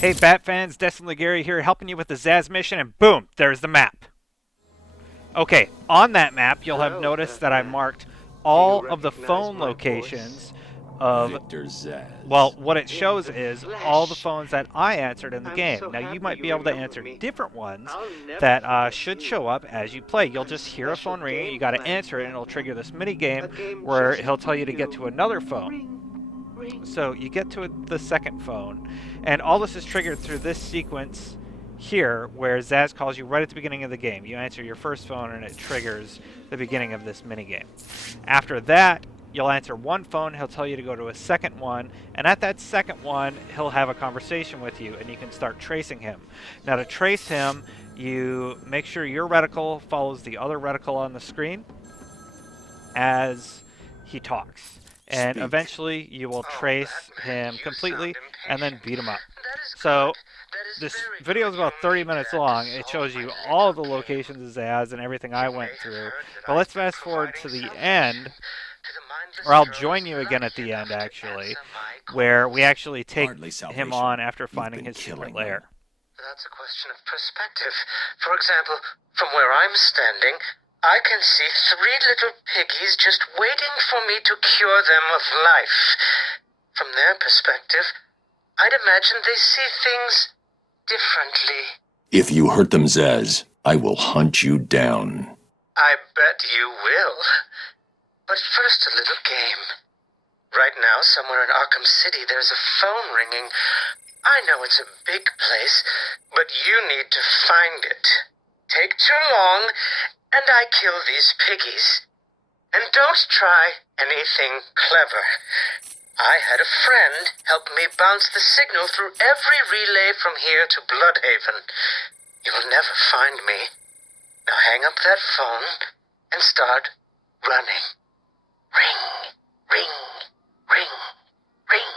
Hey Bat fans, Destin Gary here helping you with the Zsasz mission, and boom, there's the map. Okay, on that map you'll have Hello, noticed that I Batman. marked Do you all of the recognize phone my voice? locations of, Victor well, Zsasz. what it In shows the is all the flesh. phones that I answered in the I'm game. so Now you happy might you be able to remember answer me. different ones I'll never that forget should you. show up as you play. You'll I'm a just hear a special phone ringing, you game gotta plan, answer it, and it'll trigger Batman. this mini game A game where just he'll for tell you to get to you. another phone. Ring, ring. So you get to the second phone, and all this is triggered through this sequence here, where Zsasz calls you right at the beginning of the game. You answer your first phone, and it triggers the beginning of this minigame. After that, you'll answer one phone, he'll tell you to go to a second one, and at that second one, he'll have a conversation with you, and you can start tracing him. Now to trace him, you make sure your reticle follows the other reticle on the screen as he talks. And Speak. eventually you will trace him completely and then beat him up. That is So good. That is this very video is good. about You'll 30 need minutes that to long. It solve shows my you little all the puzzle. locations of Zsasz and everything I You went may have through. heard that But I've let's been fast forward to providing the some end, to the mindless or I'll girls join you again at lucky the end enough to actually, answer my where we calls. actually take Hardly him salvation. on after You've finding been his secret killing lair. them. That's a question of perspective. For example, from where I'm standing, I can see 3 little piggies just waiting for me to cure them of life. From their perspective, I'd imagine they see things differently. If you hurt them, Zsasz, I will hunt you down. I bet you will. But first, a little game. Right now, somewhere in Arkham City, there's a phone ringing. I know it's a big place, but you need to find it. Take too long, and I kill these piggies. And don't try anything clever. I had a friend help me bounce the signal through every relay from here to Bloodhaven. You'll never find me. Now hang up that phone and start running. Ring, ring, ring, ring.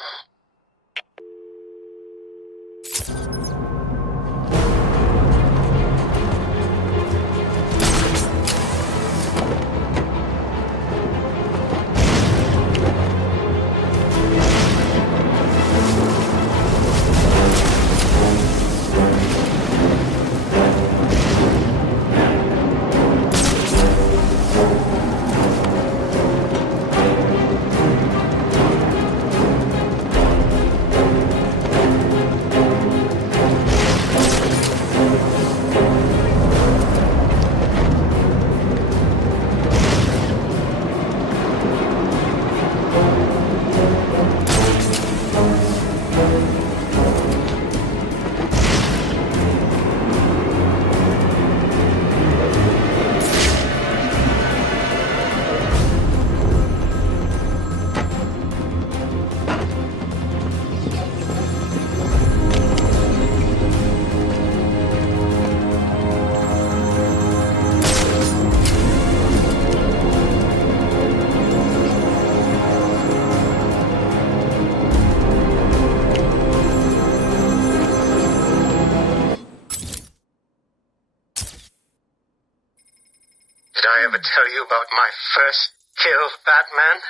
Did I ever tell you about my first kill, Batman?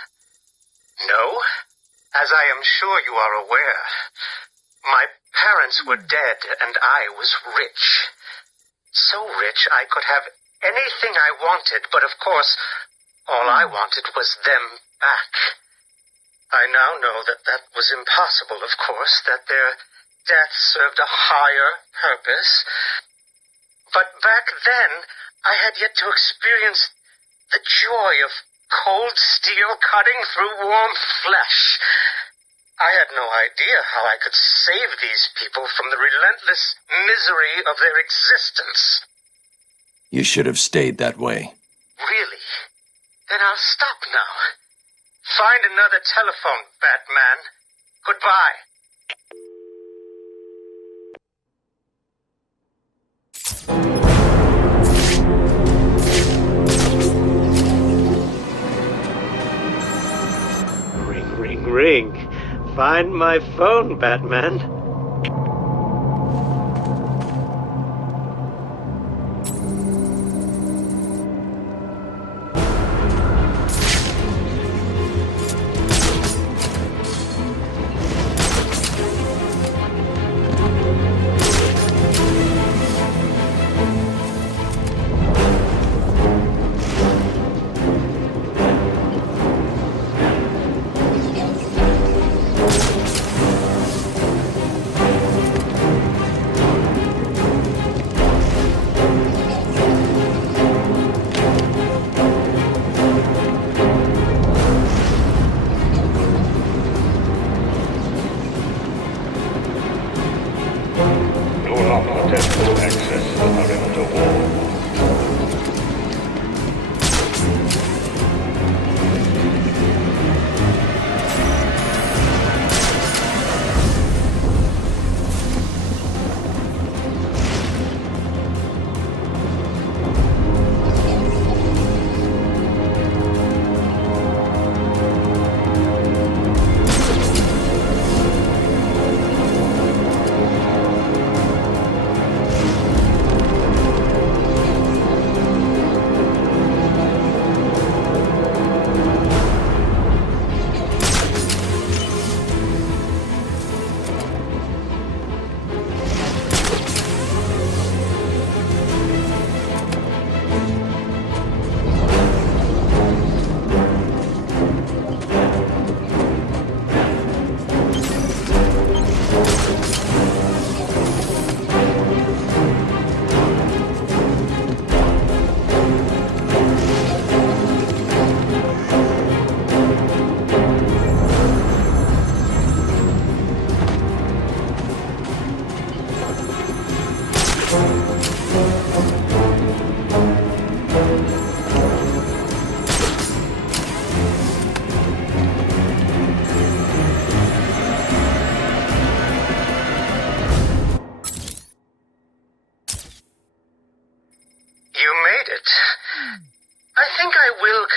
No? As I am sure you are aware, my parents were dead and I was rich. So rich I could have anything I wanted, but of course, all I wanted was them back. I now know that that was impossible, of course, that their death served a higher purpose. But back then, I had yet to experience the joy of cold steel cutting through warm flesh. I had no idea how I could save these people from the relentless misery of their existence. You should have stayed that way. Really? Then I'll stop now. Find another telephone, Batman. Goodbye. Ring, ring, ring. Find my phone, Batman.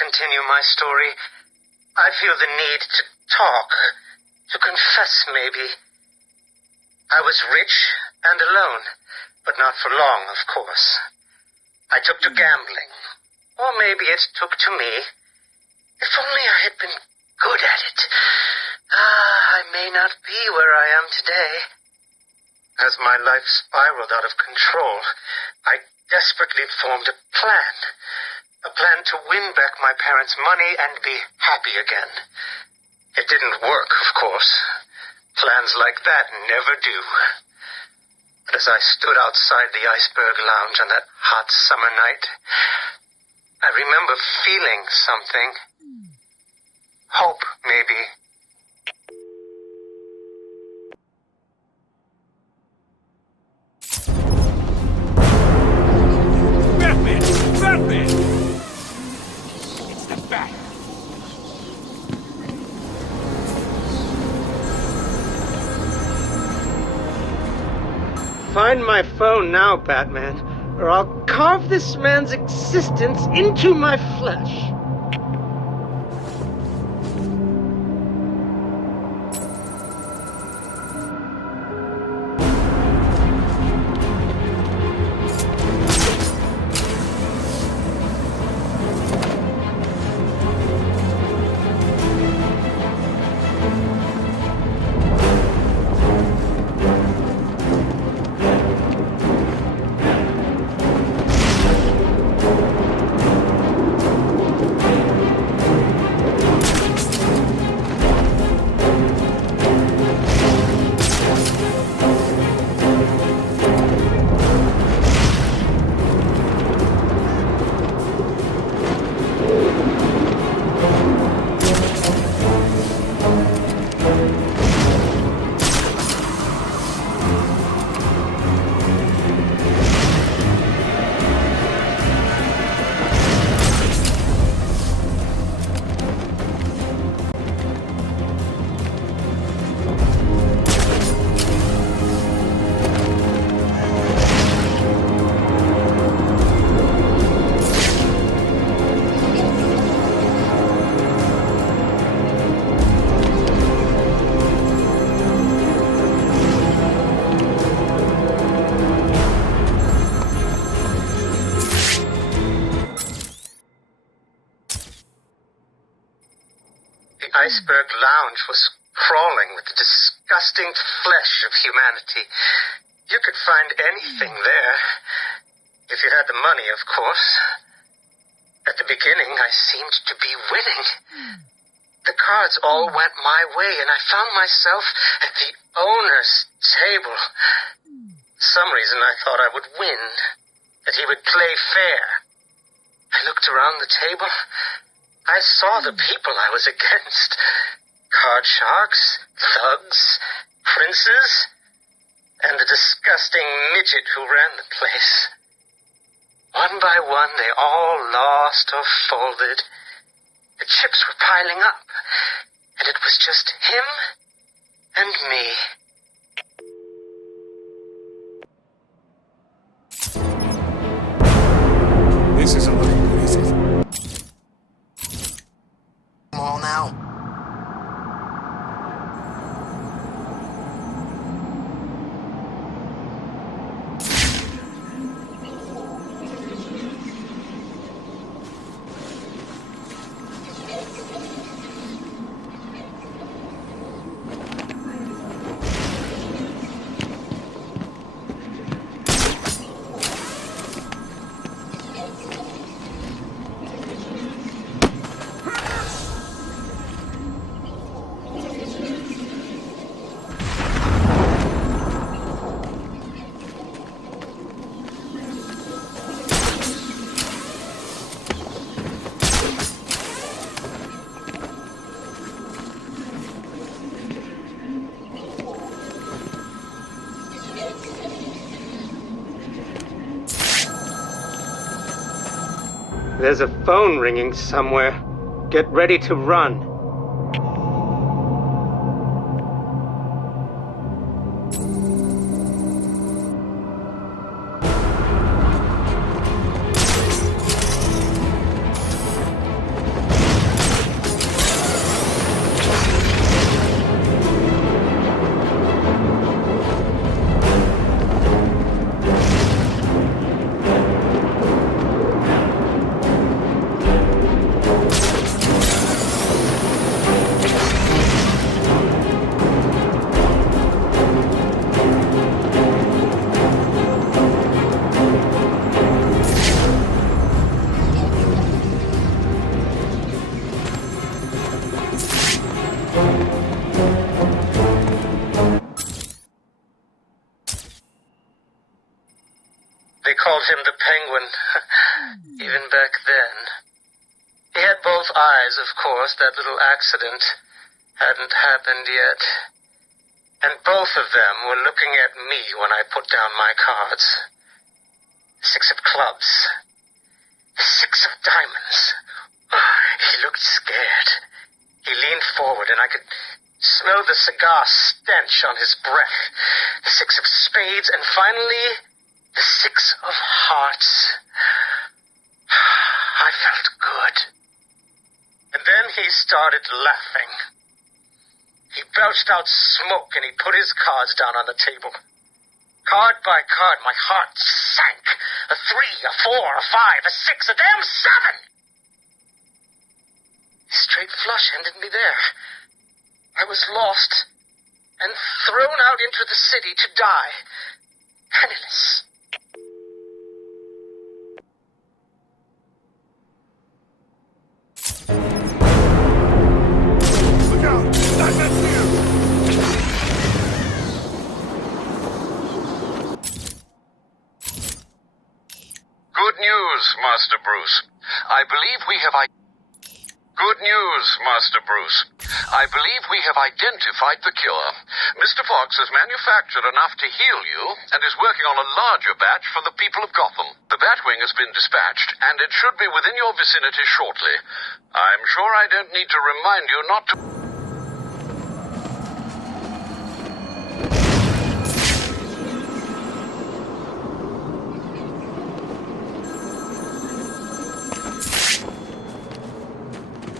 continue my story. I feel the need to talk, to confess maybe. I was rich and alone, but not for long, of course. I took to gambling, or maybe it took to me. If only I had been good at it. I may not be where I am today. As my life spiraled out of control, I desperately formed a plan. A plan to win back my parents' money and be happy again. It didn't work, of course. Plans like that never do. But as I stood outside the Iceberg Lounge on that hot summer night, I remember feeling something. Hope, maybe. Batman! Batman! Step back! Find my phone now, Batman, or I'll carve this man's existence into my flesh. Iceberg Lounge was crawling with the disgusting flesh of humanity. You could find anything there. If you had the money, of course. At the beginning, I seemed to be winning. The cards all went my way, and I found myself at the owner's table. For some reason, I thought I would win, that he would play fair. I looked around the table. I saw the people I was against. Card sharks, thugs, princes, and the disgusting midget who ran the place. One by one, they all lost or folded. The chips were piling up, and it was just him and me. This isn't looking good, is it? All now. There's a phone ringing somewhere. Get ready to run. They called him the Penguin, even back then. He had both eyes, of course. That little accident hadn't happened yet. And both of them were looking at me when I put down my cards. 6 of clubs. 6 of diamonds. He looked scared. He leaned forward, and I could smell the cigar stench on his breath. The 6 of spades, and finally, the 6 of hearts. I felt good. And then he started laughing. He belched out smoke, and he put his cards down on the table. Card by card, my heart sank. A 3, a 4, a 5, a 6, a damn 7! Straight flush ended me there. I was lost and thrown out into the city to die. Penniless. Look out! Batman's here! Good news, Master Bruce. I believe we have Good news, Master Bruce. I believe we have identified the cure. Mr. Fox has manufactured enough to heal you and is working on a larger batch for the people of Gotham. The Batwing has been dispatched, and it should be within your vicinity shortly. I'm sure I don't need to remind you not to...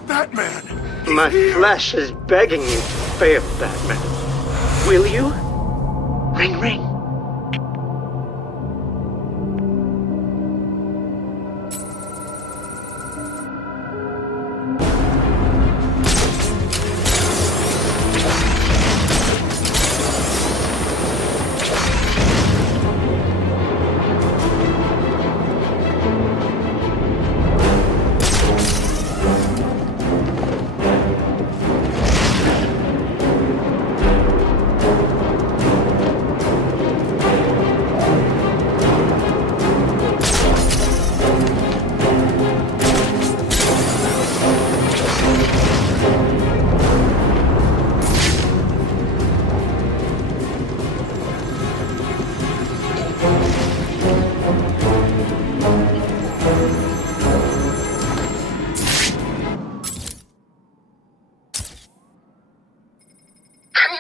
Batman! My flesh is begging you to fail, Batman. Will you? Ring, ring.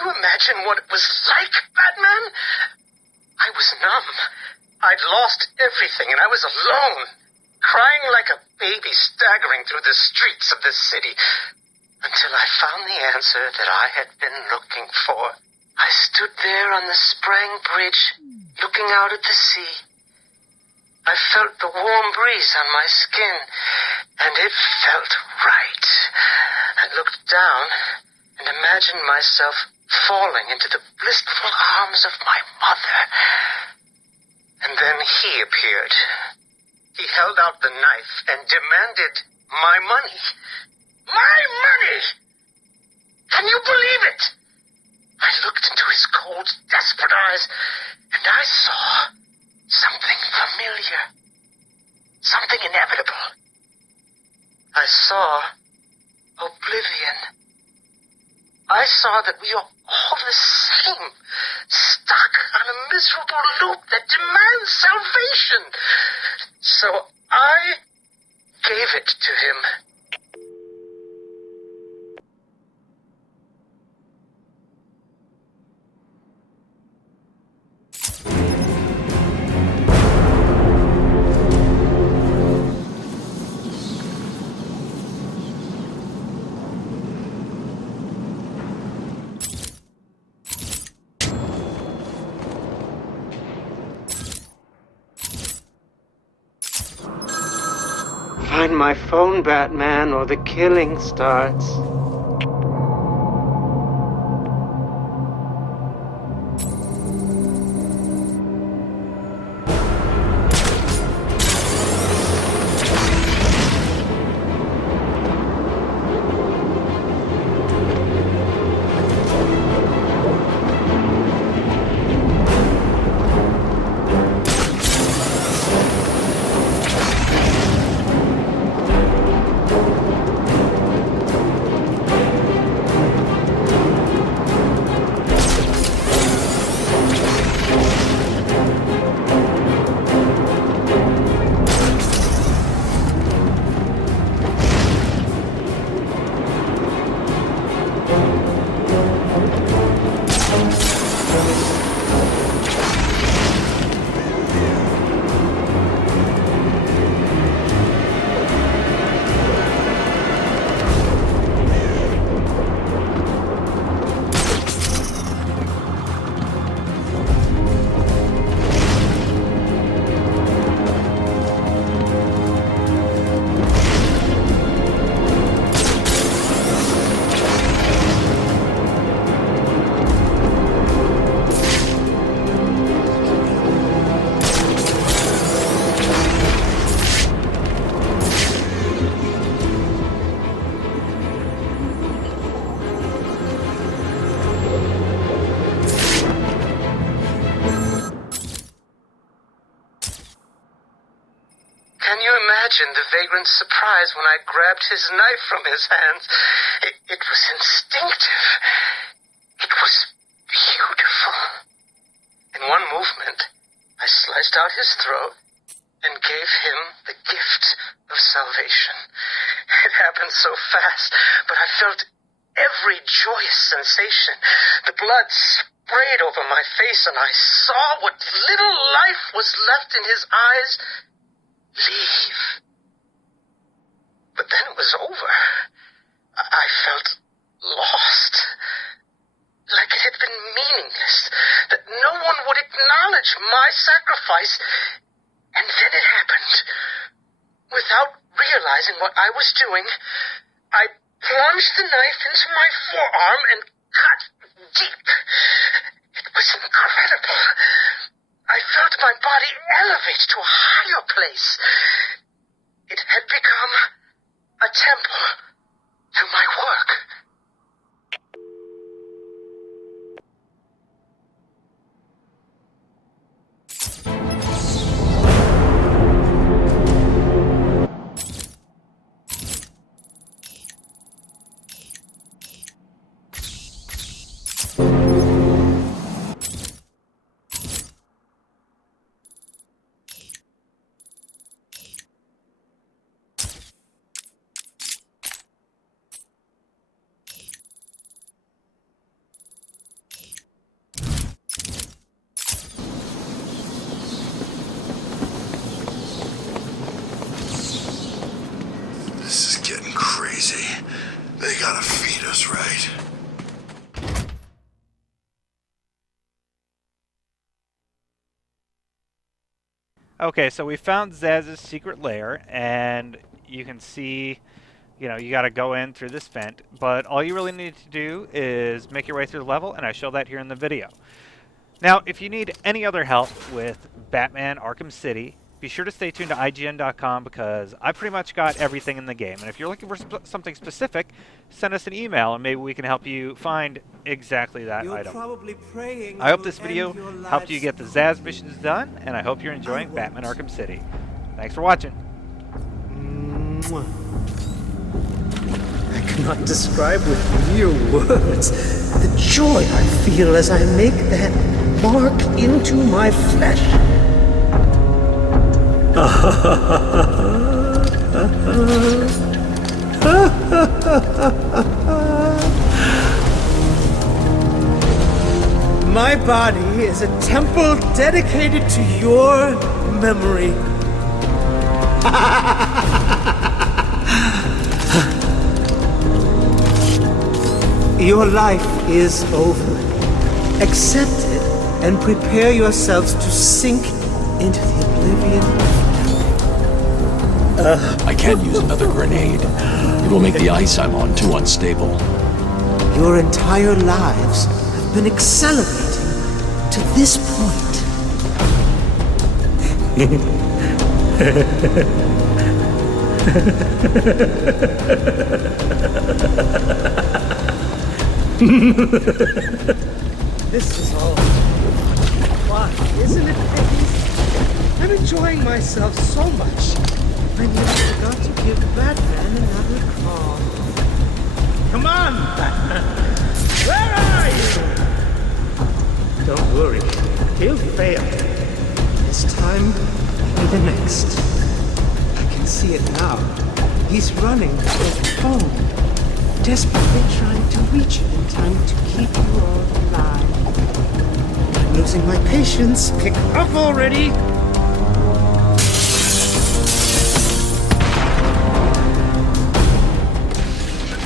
Imagine what it was like, Batman? I was numb. I'd lost everything, and I was alone, crying like a baby staggering through the streets of this city, until I found the answer that I had been looking for. I stood there on the Sprang Bridge, looking out at the sea. I felt the warm breeze on my skin, and it felt right. I looked down and imagined myself falling into the blissful arms of my mother. And then he appeared. He held out the knife and demanded my money. My money! Can you believe it? I looked into his cold, desperate eyes, and I saw something familiar. Something inevitable. I saw oblivion. I saw that we are all the same, stuck on a miserable loop that demands salvation. So I gave it to him. Find my phone, Batman, or the killing starts. Can you imagine the vagrant's surprise when I grabbed his knife from his hands? It was instinctive. It was beautiful. In one movement, I sliced out his throat and gave him the gift of salvation. It happened so fast, but I felt every joyous sensation. The blood sprayed over my face, and I saw what little life was left in his eyes leave. But then it was over. I felt lost. Like it had been meaningless. That no one would acknowledge my sacrifice. And then it happened. Without realizing what I was doing, I plunged the knife into my forearm and cut deep. It was incredible. I felt my body elevate to a higher place. It had become a temple to my work. This is getting crazy. They gotta feed us right. Okay, so we found Zsasz's secret lair, and you can see, you know, you got to go in through this vent, but all you really need to do is make your way through the level, and I show that here in the video. Now, if you need any other help with Batman Arkham City, be sure to stay tuned to IGN.com because I pretty much got everything in the game. And if you're looking for something specific, send us an email and maybe we can help you find exactly that item. Probably praying I hope this video helped you get the Zsasz missions done, and I hope you're enjoying Batman Arkham City. Thanks for watching. I cannot describe with mere words the joy I feel as I make that mark into my flesh. My body is a temple dedicated to your memory. Your life is over. Accept it and prepare yourselves to sink into the oblivion of I can't use another grenade. It will make the ice I'm on too unstable. your entire lives have been accelerating to this point. This is all fun, isn't it, baby? I'm enjoying myself so much. I nearly forgot to give Batman another call. Come on, Batman! Where are you? Don't worry, he'll fail. This time, maybe the next. I can see it now. He's running to his phone, desperately trying to reach it in time to keep you all alive. losing my patience. Pick up already!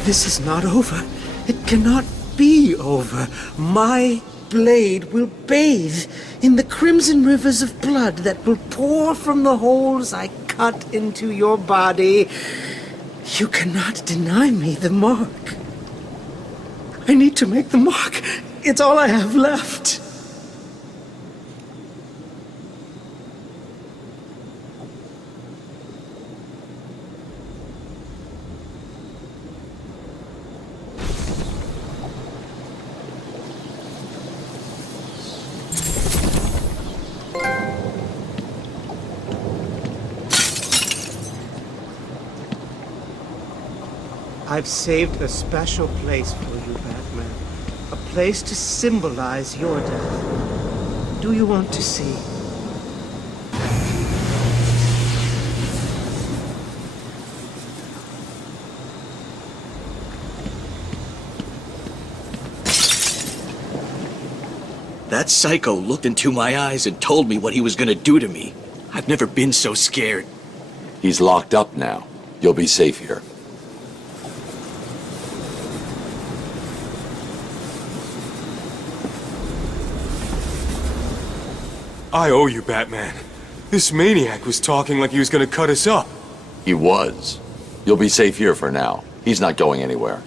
This is not over. It cannot be over. My blade will bathe in the crimson rivers of blood that will pour from the holes I cut into your body. You cannot deny me the mark. I need to make the mark. It's all I have left. I've saved a special place for you, Batman. A place to symbolize your death. Do you want to see? That psycho looked into my eyes and told me what he was gonna do to me. I've never been so scared. He's locked up now. You'll be safe here. I owe you, Batman. This maniac was talking like he was gonna cut us up. He was. You'll be safe here for now. He's not going anywhere.